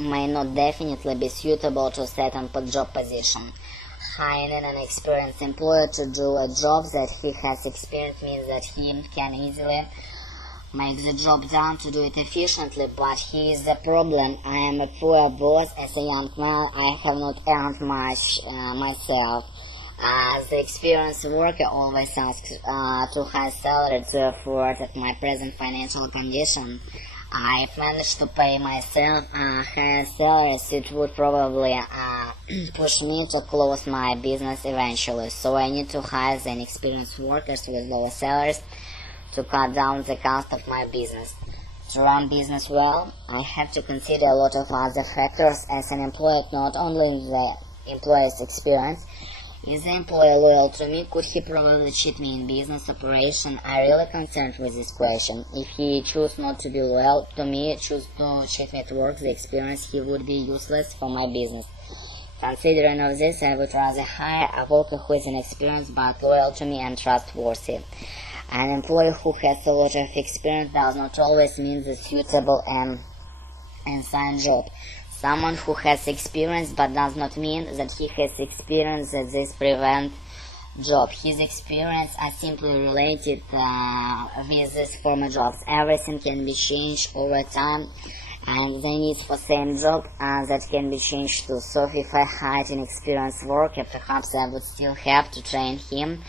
may not definitely be suitable to certain job position. Hiring an experienced employer to do a job that he has experience means that he can easily make the job done to do it efficiently, but here is the problem. I am a poor boss. As a young man, I have not earned much myself. As the experienced worker always asks to high salary to afford at my present financial condition. I've managed to pay myself higher salaries. It would probably push me to close my business eventually, so I need to hire the inexperienced workers with lower salaries to cut down the cost of my business. To run business well, I have to consider a lot of other factors as an employer, not only the employer's experience. Is the employer loyal to me? Could he probably cheat me in business operation? I'm really concerned with this question. If he chooses not to be loyal to me, choose to cheat me at work, the experience, he would be useless for my business. Considering all this, I would rather hire a worker who is inexperienced but loyal to me and trustworthy. An employee who has a lot of experience does not always mean the suitable and assigned job. Someone who has experience but does not mean that he has experience that this prevents job. His experience are simply related with these former jobs. Everything can be changed over time, and the needs for same job that can be changed too. So if I hired an experienced worker, perhaps I would still have to train him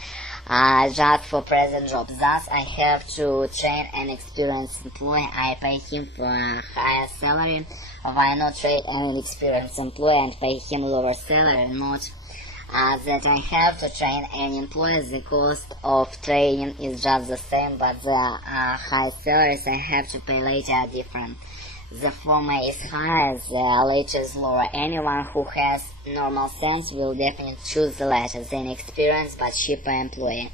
just for present job. Thus, I have to train an experienced employee. I pay him for a higher salary. Why not train an experienced employee and pay him lower salary? Not that I have to train an employee. The cost of training is just the same, but the high salaries I have to pay later are different. The former is higher, the later is lower. Anyone who has normal sense will definitely choose the latter, the inexperienced but cheaper employee.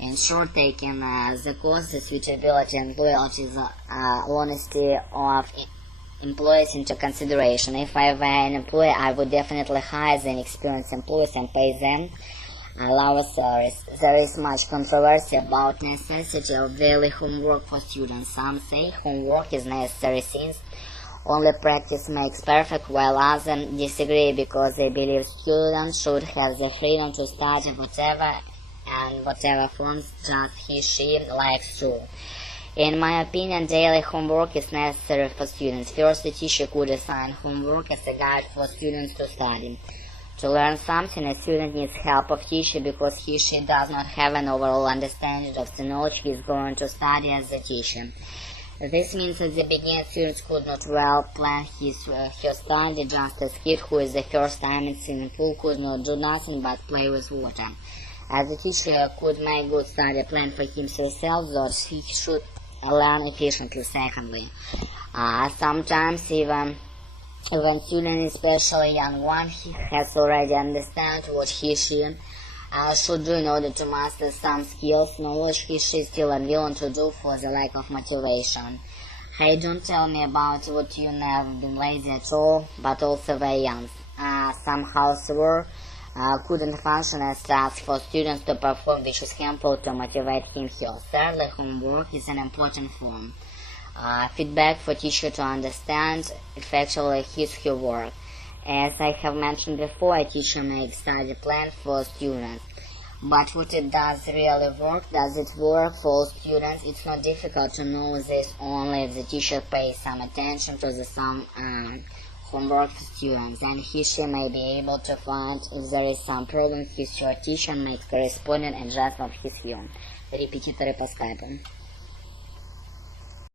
In short, taking the cost, the suitability and loyalty, the honesty of employees into consideration. If I were an employee, I would definitely hire the inexperienced employees and pay them lower salaries. There is much controversy about necessity of daily homework for students. Some say homework is necessary since only practice makes perfect, while others disagree because they believe students should have the freedom to study whatever forms just she likes to. In my opinion, daily homework is necessary for students. First, the teacher could assign homework as a guide for students to study. To learn something, a student needs help of teacher because he/she does not have an overall understanding of the knowledge he is going to study as the teacher. This means at the beginning, students could not well plan her study, just as kid who is the first time in swimming pool could not do nothing but play with water. As the teacher could make good study plan for himself, though he should learn efficiently. Secondly, sometimes even student, especially young one, he has already understand what he/she should do in order to master some skills, knowledge he/she is still unwilling to do for the lack of motivation. Hey, don't tell me about what you never been lazy at all, but also very young. Some housework couldn't function as tasks for students to perform, which is harmful to motivate him/her. Thirdly, homework is an important form. Feedback for teacher to understand effectively his/her work. As I have mentioned before, a teacher makes study plan for students. But what it does really work? Does it work for students? It's not difficult to know this only if the teacher pays some attention to the homework for students. Then he/she may be able to find if there is some problem. His/her teacher makes corresponding adjustment of his/her. Репетиторы по скайпу.